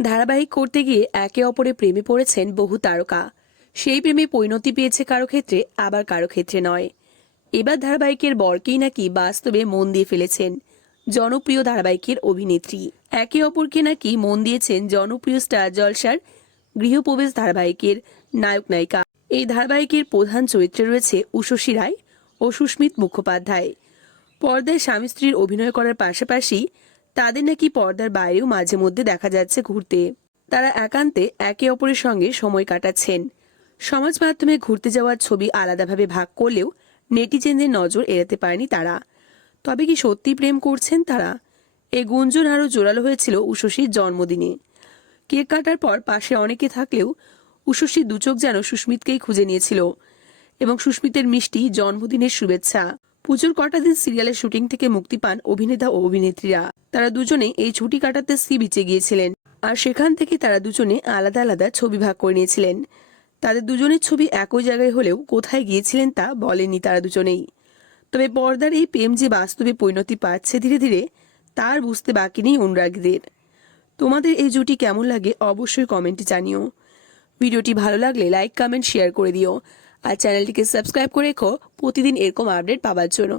ধারাবাহিক করতে গিয়ে একে অপরের প্রেমে পড়েছেন বহু তারকা। সেই প্রেমে পরিণতি পেয়েছে কারো ক্ষেত্রে, আবার কারো ক্ষেত্রে নয়। এবার ধারাবাহিকের বরকেই নাকি বাস্তবে মন দিয়ে ফেলেছেন জনপ্রিয় ধারাবাহিকের অভিনেত্রী। একে অপরকে নাকি মন দিয়েছেন জনপ্রিয় স্টার জলসার গৃহপ্রবেশ ধারাবাহিকের নায়ক নায়িকা। এই ধারাবাহিকের প্রধান চরিত্রে রয়েছে উষসী রায় ও সুস্মিত মুখোপাধ্যায়। পর্দায় স্বামী স্ত্রীর অভিনয় করার পাশাপাশি তাদের নাকি পর্দার বাইরেও মাঝে মধ্যে দেখা যাচ্ছে ঘুরতে। তারা একান্তে একে অপরের সঙ্গে সময় কাটাচ্ছেন। সমাজ মাধ্যমে ঘুরতে যাওয়ার ছবি আলাদাভাবে ভাগ করলেও নেটিজেনদের নজর এড়াতে পারেনি তারা। তবে কি সত্যি প্রেম করছেন তারা? এই গুঞ্জন আরও জোরালো হয়েছিল উষসীর জন্মদিনে। কেক কাটার পর পাশে অনেকে থাকলেও উষসীর দুচোখ যেন সুস্মিতকেই খুঁজে নিয়েছিল এবং সুস্মিতের মিষ্টি জন্মদিনের শুভেচ্ছা। পুজোর কটা দিন সিরিয়ালের শুটিং থেকে মুক্তি পান অভিনেতা ও অভিনেত্রীরা। তারা দুজনে এই ছুটি কাটাতে সি বিচে গিয়েছিলেন, আর সেখান থেকে তারা দুজনে আলাদা আলাদা ছবি ভাগ করে নিয়েছিলেন। তাদের দুজনের ছবি একই জায়গায় হলেও কোথায় গিয়েছিলেন তা বলেননি তারা দুজনেই। তবে পর্দার এই প্রেম যে বাস্তবে পরিণতি পাচ্ছে ধীরে ধীরে, তার বুঝতে বাকি নেই অনুরাগীদের। তোমাদের এই জুটি কেমন লাগে অবশ্যই কমেন্টে জানিও। ভিডিওটি ভালো লাগলে লাইক, কমেন্ট, শেয়ার করে দিও। আর চ্যানেলটিকে সাবস্ক্রাইব করে রেখো প্রতিদিন এরকম আপডেট পাওয়ার জন্য।